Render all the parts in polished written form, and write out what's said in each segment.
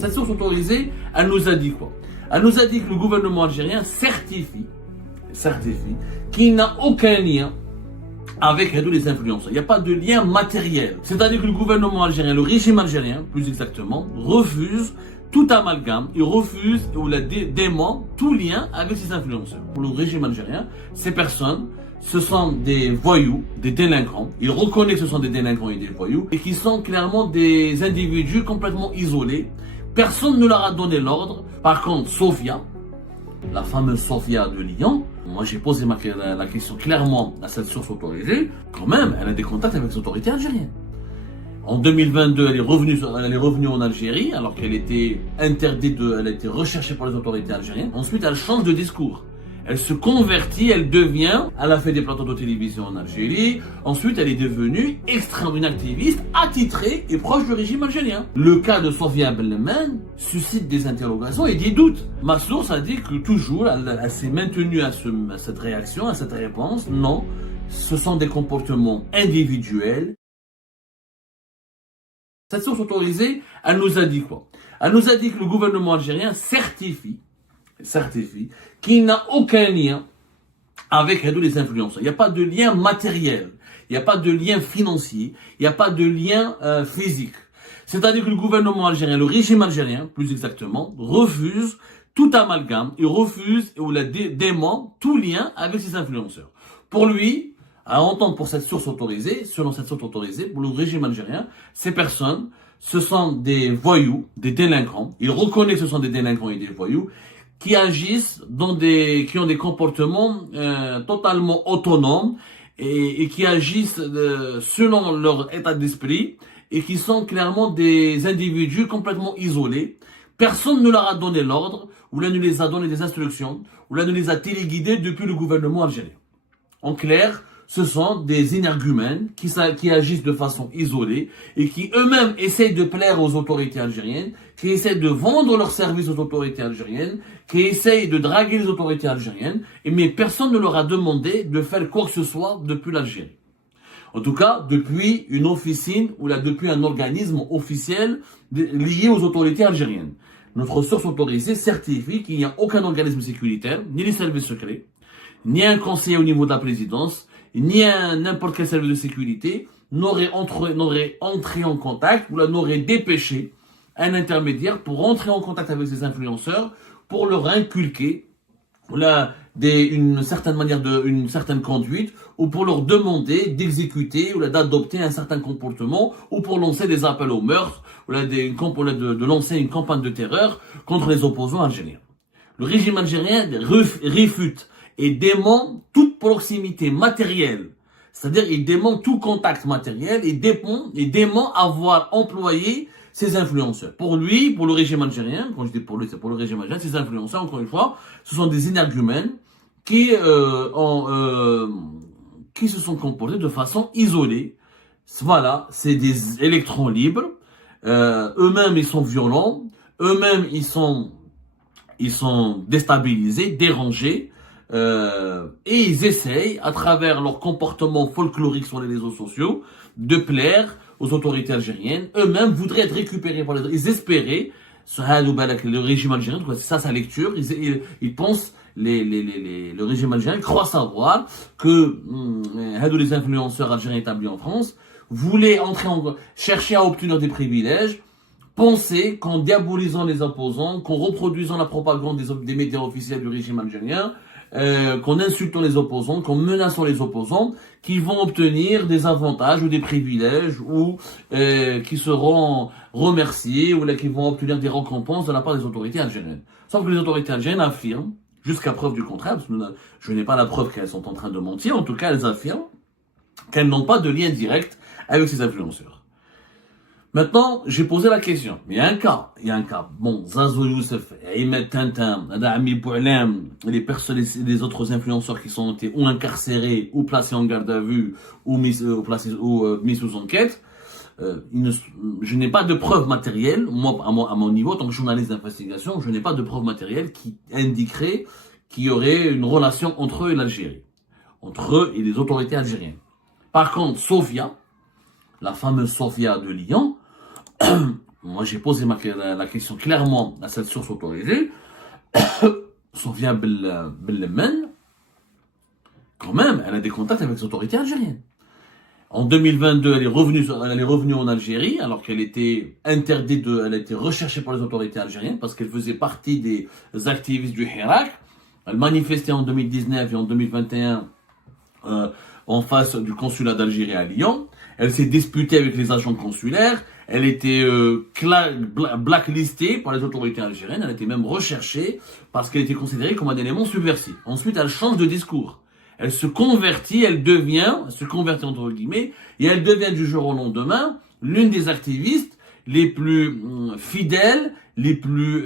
Cette source autorisée, elle nous a dit quoi? Elle nous a dit que le gouvernement algérien certifie qu'il n'a aucun lien avec les influenceurs. Il n'y a pas de lien matériel. C'est-à-dire que le gouvernement algérien, le régime algérien, plus exactement, refuse tout amalgame, il refuse ou la dément tout lien avec ces influenceurs. Pour le régime algérien, ces personnes, ce sont des voyous, des délinquants. Il reconnaît que ce sont des délinquants et des voyous et qui sont clairement des individus complètement isolés. Personne ne leur a donné l'ordre. Par contre, Sofia, la fameuse Sofia de Lyon, moi j'ai posé la question clairement à cette source autorisée, quand même, elle a des contacts avec les autorités algériennes. En 2022, elle est revenue en Algérie, alors qu'elle était interdite, elle a été recherchée par les autorités algériennes. Ensuite, elle change de discours. Elle se convertit, elle a fait des plateaux de télévision en Algérie. Ensuite, elle est devenue une activiste attitrée et proche du régime algérien. Le cas de Sofia Bellemen suscite des interrogations et des doutes. Ma source a dit que toujours, elle s'est maintenue à cette réaction, à cette réponse. Non, ce sont des comportements individuels. Cette source autorisée, elle nous a dit quoi? Elle nous a dit que le gouvernement algérien certifie qu'il n'a aucun lien avec les influenceurs. Il n'y a pas de lien matériel, il n'y a pas de lien financier, il n'y a pas de lien physique. C'est-à-dire que le gouvernement algérien, le régime algérien, plus exactement, refuse tout amalgame, il refuse ou la dément tout lien avec ces influenceurs. Pour lui, à entendre pour cette source autorisée, selon cette source autorisée, pour le régime algérien, ces personnes, ce sont des voyous, des délinquants. Il reconnaît que ce sont des délinquants et des voyous qui agissent qui ont des comportements totalement autonomes et qui agissent selon leur état d'esprit et qui sont clairement des individus complètement isolés. Personne ne leur a donné l'ordre, ou là ne les a donné des instructions, ou là ne les a téléguidés depuis le gouvernement algérien. En clair, ce sont des énergumènes qui agissent de façon isolée et qui eux-mêmes essayent de plaire aux autorités algériennes, qui essayent de vendre leurs services aux autorités algériennes, qui essayent de draguer les autorités algériennes, mais personne ne leur a demandé de faire quoi que ce soit depuis l'Algérie. En tout cas, depuis une officine ou là depuis un organisme officiel lié aux autorités algériennes. Notre source autorisée certifie qu'il n'y a aucun organisme sécuritaire, ni les services secrets, ni un conseiller au niveau de la présidence, ni n'importe quel service de sécurité n'aurait entré en contact ou n'aurait dépêché un intermédiaire pour entrer en contact avec ces influenceurs pour leur inculquer une certaine conduite ou pour leur demander d'exécuter ou d'adopter un certain comportement ou pour lancer des appels au meurtre ou de lancer une campagne de terreur contre les opposants algériens. Le régime algérien réfute et dément toute proximité matérielle, c'est-à-dire il dément tout contact matériel et dément avoir employé ces influenceurs. Pour lui, pour le régime algérien, quand je dis pour lui, c'est pour le régime algérien, ces influenceurs, encore une fois, ce sont des énergumènes qui se sont comportés de façon isolée. Voilà, c'est des électrons libres, eux-mêmes ils sont violents, eux-mêmes ils sont déstabilisés, dérangés, et ils essayent, à travers leur comportement folklorique sur les réseaux sociaux, de plaire aux autorités algériennes. Eux-mêmes voudraient être récupérés par ils espéraient, le régime algérien, c'est ça sa lecture, ils pensent, le régime algérien croit savoir que les influenceurs algériens établis en France voulaient chercher à obtenir des privilèges, penser qu'en diabolisant les opposants, qu'en reproduisant la propagande des médias officiels du régime algérien, qu'en insultant les opposants, qu'en menaçant les opposants, qu'ils vont obtenir des avantages ou des privilèges ou qui seront remerciés ou là qui vont obtenir des récompenses de la part des autorités algériennes. Sauf que les autorités algériennes affirment, jusqu'à preuve du contraire, parce que je n'ai pas la preuve qu'elles sont en train de mentir, en tout cas elles affirment qu'elles n'ont pas de lien direct avec ces influenceurs. Maintenant, j'ai posé la question. Il y a un cas. Bon, Zazo Youssef, Ahmed Tintin, Ami Boualem, les autres influenceurs qui sont été ou incarcérés, ou placés en garde à vue, ou mis sous enquête. Je n'ai pas de preuves matérielles, moi, à mon niveau, en tant que journaliste d'investigation, je n'ai pas de preuves matérielles qui indiqueraient qu'il y aurait une relation entre eux et l'Algérie. Entre eux et les autorités algériennes. Par contre, Sofia, la fameuse Sofia de Lyon, moi j'ai posé la question clairement à cette source autorisée, Sofia Bellemen, quand même, elle a des contacts avec les autorités algériennes. En 2022, elle est revenue en Algérie, alors qu'elle était interdite elle a été recherchée par les autorités algériennes parce qu'elle faisait partie des activistes du Hirak. Elle manifestait en 2019 et en 2021 en face du consulat d'Algérie à Lyon. Elle s'est disputée avec les agents consulaires. Elle était blacklistée par les autorités algériennes. Elle était même recherchée parce qu'elle était considérée comme un élément subversif. Ensuite, elle change de discours. Elle se convertit entre guillemets, et elle devient du jour au lendemain l'une des activistes les plus fidèles, les plus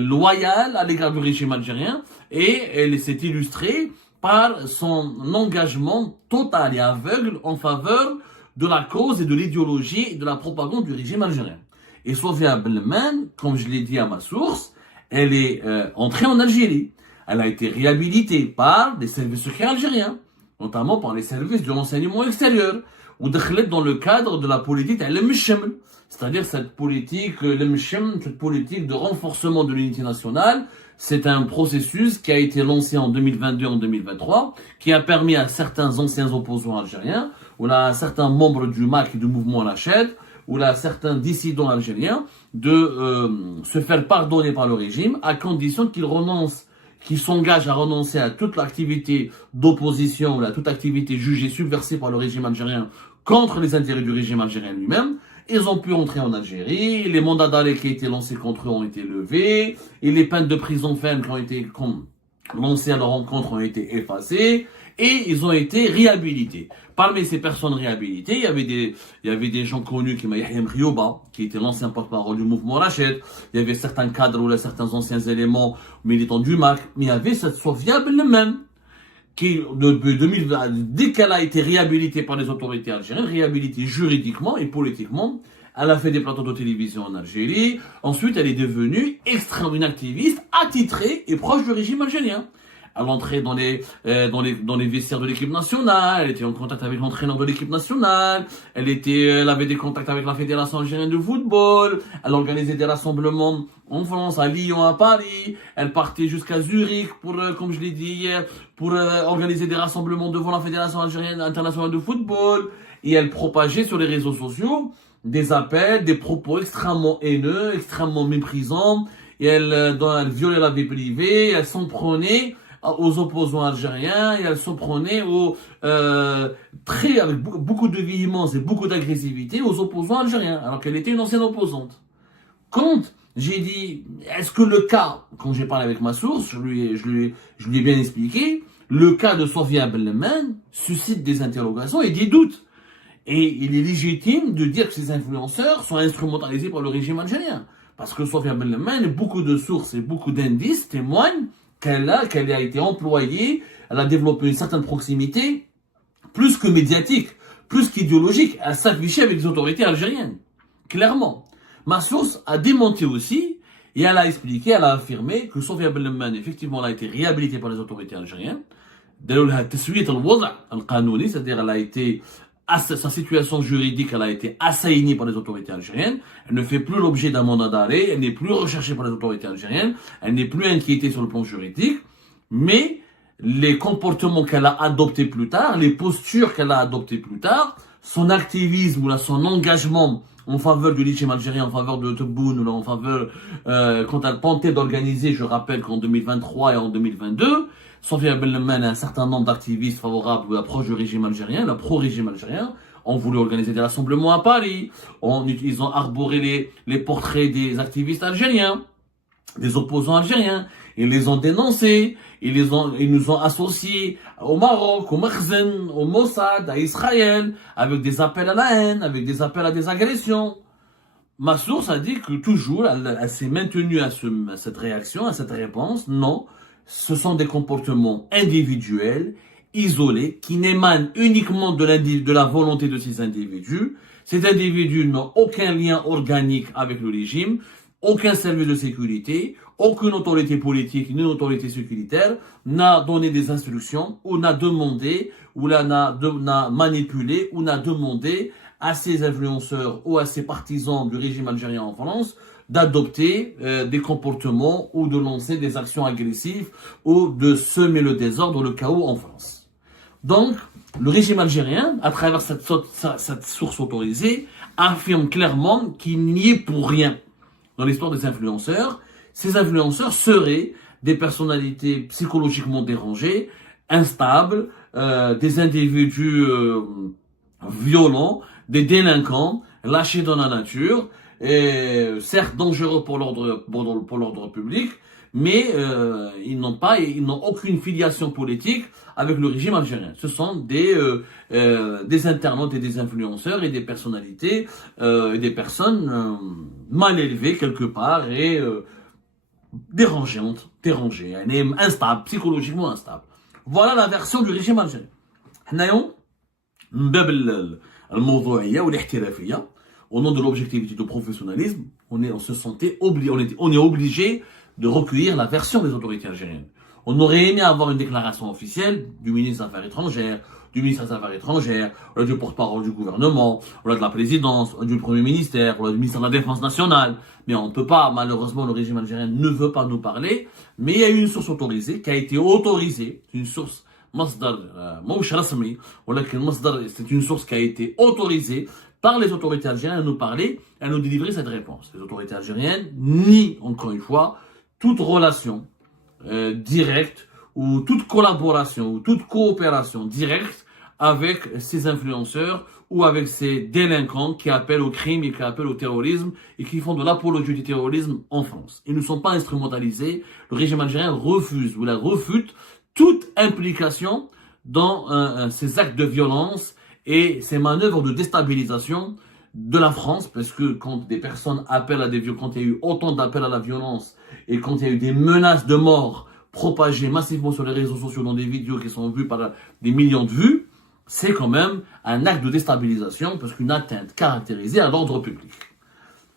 loyales à l'égard du régime algérien, et elle s'est illustrée par son engagement total et aveugle en faveur de la cause et de l'idéologie et de la propagande du régime algérien. Et Sofia Bellemen, comme je l'ai dit à ma source, elle est entrée en Algérie. Elle a été réhabilitée par des services secrets algériens, notamment par les services de renseignement extérieur, ou dans le cadre de la politique al-Mshem, c'est-à-dire cette politique de renforcement de l'unité nationale. C'est un processus qui a été lancé en 2022 et en 2023, qui a permis à certains anciens opposants algériens, ou à certains membres du MAC et du mouvement Lached, ou à certains dissidents algériens, de se faire pardonner par le régime, à condition qu'ils s'engagent à renoncer à toute l'activité d'opposition ou à toute activité jugée subversive par le régime algérien contre les intérêts du régime algérien lui-même. Ils ont pu entrer en Algérie, les mandats d'arrêt qui ont été lancés contre eux ont été levés, et les peines de prison ferme qui ont été lancées à leur encontre ont été effacées, et ils ont été réhabilités. Parmi ces personnes réhabilitées, il y avait des gens connus comme Yahya Mrioba, qui était l'ancien porte-parole du mouvement Rached. Il y avait certains cadres ou certains anciens éléments militants du MAC. Mais il y avait cette Sofia Bellemen, qui, dès qu'elle a été réhabilitée par les autorités algériennes, réhabilitée juridiquement et politiquement, elle a fait des plateaux de télévision en Algérie. Ensuite, elle est devenue une activiste attitrée et proche du régime algérien. Elle entrait dans les vestiaires de l'équipe nationale, elle était en contact avec l'entraîneur de l'équipe nationale, elle avait des contacts avec la Fédération algérienne de football, elle organisait des rassemblements en France, à Lyon, à Paris, elle partait jusqu'à Zurich pour, comme je l'ai dit hier, pour organiser des rassemblements devant la Fédération algérienne internationale de football, et elle propageait sur les réseaux sociaux des appels, des propos extrêmement haineux, extrêmement méprisants, et elle violait la vie privée, elle s'en prenait aux opposants algériens, et elle s'en prenait avec beaucoup de véhémence et beaucoup d'agressivité aux opposants algériens, alors qu'elle était une ancienne opposante. Quand j'ai dit, est-ce que le cas, quand j'ai parlé avec ma source, je lui ai bien expliqué, le cas de Sofia Bellemen suscite des interrogations et des doutes. Et il est légitime de dire que ces influenceurs sont instrumentalisés par le régime algérien. Parce que Sofia Bellemen, beaucoup de sources et beaucoup d'indices témoignent qu'elle a été employée, elle a développé une certaine proximité, plus que médiatique, plus qu'idéologique, à s'afficher avec les autorités algériennes. Clairement. Ma source a démenti aussi, et elle a expliqué, elle a affirmé que Sofia Bellemen, effectivement, elle a été réhabilitée par les autorités algériennes. C'est-à-dire elle a été, sa situation juridique, elle a été assainie par les autorités algériennes. Elle ne fait plus l'objet d'un mandat d'arrêt, elle n'est plus recherchée par les autorités algériennes, elle n'est plus inquiétée sur le plan juridique, mais les comportements qu'elle a adoptés plus tard, les postures qu'elle a adoptées plus tard, son activisme ou son engagement en faveur du régime algérien, en faveur de Tebboune, ou en faveur, quand elle tentait d'organiser, je rappelle qu'en 2023 et en 2022, Sofia Bellemen et un certain nombre d'activistes favorables ou approches du régime algérien, la pro-régime algérien, ont voulu organiser des rassemblements à Paris. Ils ont arboré les portraits des activistes algériens, des opposants algériens. Ils les ont dénoncés. Ils nous ont associés au Maroc, au Makhzen, au Mossad, à Israël, avec des appels à la haine, avec des appels à des agressions. Ma source a dit que toujours, elle s'est maintenue à cette réaction, à cette réponse. Non. Ce sont des comportements individuels, isolés, qui n'émanent uniquement de la volonté de ces individus. Ces individus n'ont aucun lien organique avec le régime, aucun service de sécurité, aucune autorité politique ni autorité sécuritaire n'a donné des instructions ou n'a demandé, ou n'a manipulé, ou n'a demandé à ces influenceurs ou à ces partisans du régime algérien en France d'adopter des comportements ou de lancer des actions agressives ou de semer le désordre, le chaos en France. Donc, le régime algérien, à travers cette source autorisée, affirme clairement qu'il n'y est pour rien dans l'histoire des influenceurs. Ces influenceurs seraient des personnalités psychologiquement dérangées, instables, des individus violents, des délinquants, lâchés dans la nature, et certes dangereux pour l'ordre public, mais ils n'ont aucune filiation politique avec le régime algérien. Ce sont des internautes et des influenceurs et des personnalités et des personnes mal élevées quelque part et dérangées, instables, psychologiquement instables. Voilà la version du régime algérien. حنايا من باب الموضوعية والاحترافية au nom de l'objectivité du professionnalisme, on est obligé de recueillir la version des autorités algériennes. On aurait aimé avoir une déclaration officielle du ministre des Affaires étrangères, du ministre des Affaires étrangères, du porte-parole du gouvernement, de la présidence, du Premier ministère, du ministère de la Défense nationale. Mais on ne peut pas, malheureusement, le régime algérien ne veut pas nous parler. Mais il y a une source autorisée qui a été autorisée, une source c'est une source qui a été autorisée par les autorités algériennes à nous parler, à nous délivrer cette réponse. Les autorités algériennes nient, encore une fois, toute relation directe ou toute collaboration ou toute coopération directe avec ces influenceurs ou avec ces délinquants qui appellent au crime et qui appellent au terrorisme et qui font de l'apologie du terrorisme en France. Ils ne sont pas instrumentalisés. Le régime algérien refuse ou la refute toute implication dans ces actes de violence et ces manœuvres de déstabilisation de la France, parce que quand des personnes appellent à des violences, quand il y a eu autant d'appels à la violence et quand il y a eu des menaces de mort propagées massivement sur les réseaux sociaux dans des vidéos qui sont vues par des millions de vues, c'est quand même un acte de déstabilisation parce qu'une atteinte caractérisée à l'ordre public.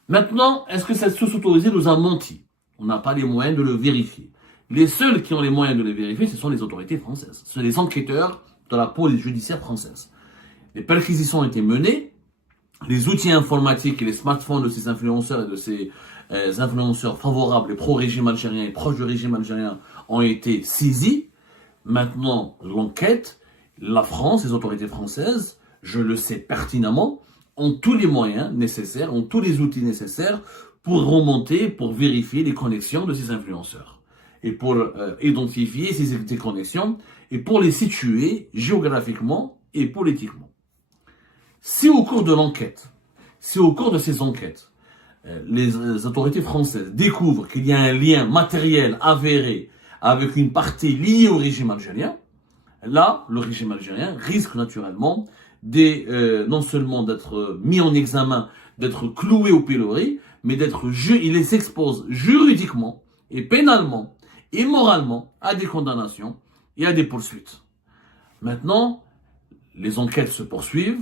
Maintenant, est-ce que cette source autorisée nous a menti? On n'a pas les moyens de le vérifier. Les seuls qui ont les moyens de le vérifier, ce sont les autorités françaises. Ce sont les enquêteurs de la police judiciaire française. Les perquisitions ont été menées, les outils informatiques et les smartphones de ces influenceurs et de ces influenceurs favorables et pro-régime algérien et proches du régime algérien ont été saisis. Maintenant, l'enquête, la France, les autorités françaises, je le sais pertinemment, ont tous les moyens nécessaires, ont tous les outils nécessaires pour remonter, pour vérifier les connexions de ces influenceurs. Et pour identifier ces connexions et pour les situer géographiquement et politiquement. Si au cours de l'enquête, si au cours de ces enquêtes, les autorités françaises découvrent qu'il y a un lien matériel avéré avec une partie liée au régime algérien, là, le régime algérien risque naturellement non seulement d'être mis en examen, d'être cloué au pilori, mais il s'expose juridiquement et pénalement et moralement à des condamnations et à des poursuites. Maintenant, les enquêtes se poursuivent,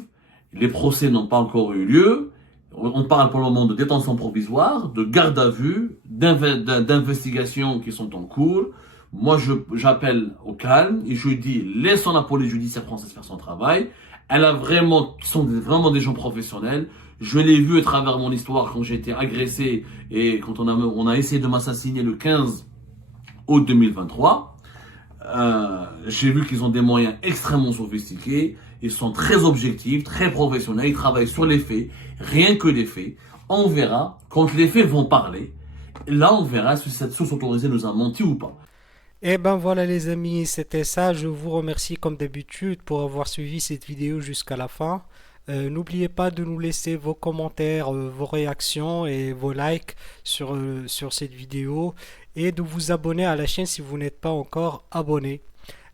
les procès n'ont pas encore eu lieu, on parle pour le moment de détention provisoire, de garde à vue, d'investigations qui sont en cours. Moi, j'appelle au calme et je dis, laissons la police judiciaire française faire son travail. Sont vraiment des gens professionnels. Je l'ai vu à travers mon histoire quand j'ai été agressé et quand on a essayé de m'assassiner le 15 août 2023. J'ai vu qu'ils ont des moyens extrêmement sophistiqués. Ils sont très objectifs, très professionnels. Ils travaillent sur les faits, rien que les faits. On verra quand les faits vont parler. Là, on verra si cette source autorisée nous a menti ou pas. Et ben voilà les amis, c'était ça. Je vous remercie comme d'habitude pour avoir suivi cette vidéo jusqu'à la fin. N'oubliez pas de nous laisser vos commentaires, vos réactions et vos likes sur cette vidéo et de vous abonner à la chaîne si vous n'êtes pas encore abonné.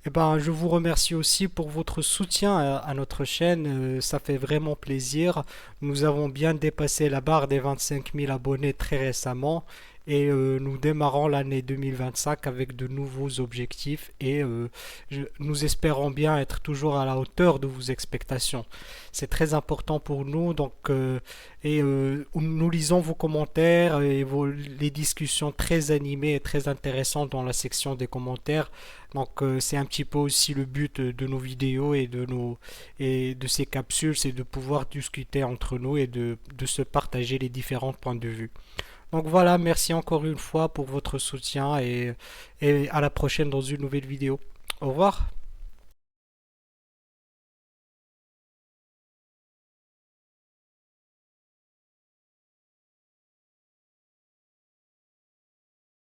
Et ben, je vous remercie aussi pour votre soutien à notre chaîne, ça fait vraiment plaisir. Nous avons bien dépassé la barre des 25 000 abonnés très récemment et nous démarrons l'année 2025 avec de nouveaux objectifs et nous espérons bien être toujours à la hauteur de vos expectations. C'est très important pour nous, donc nous lisons vos commentaires et les discussions très animées et très intéressantes dans la section des commentaires. Donc c'est un petit peu aussi le but de nos vidéos et de ces capsules, c'est de pouvoir discuter entre nous et de se partager les différents points de vue. Donc voilà, merci encore une fois pour votre soutien et à la prochaine dans une nouvelle vidéo. Au revoir.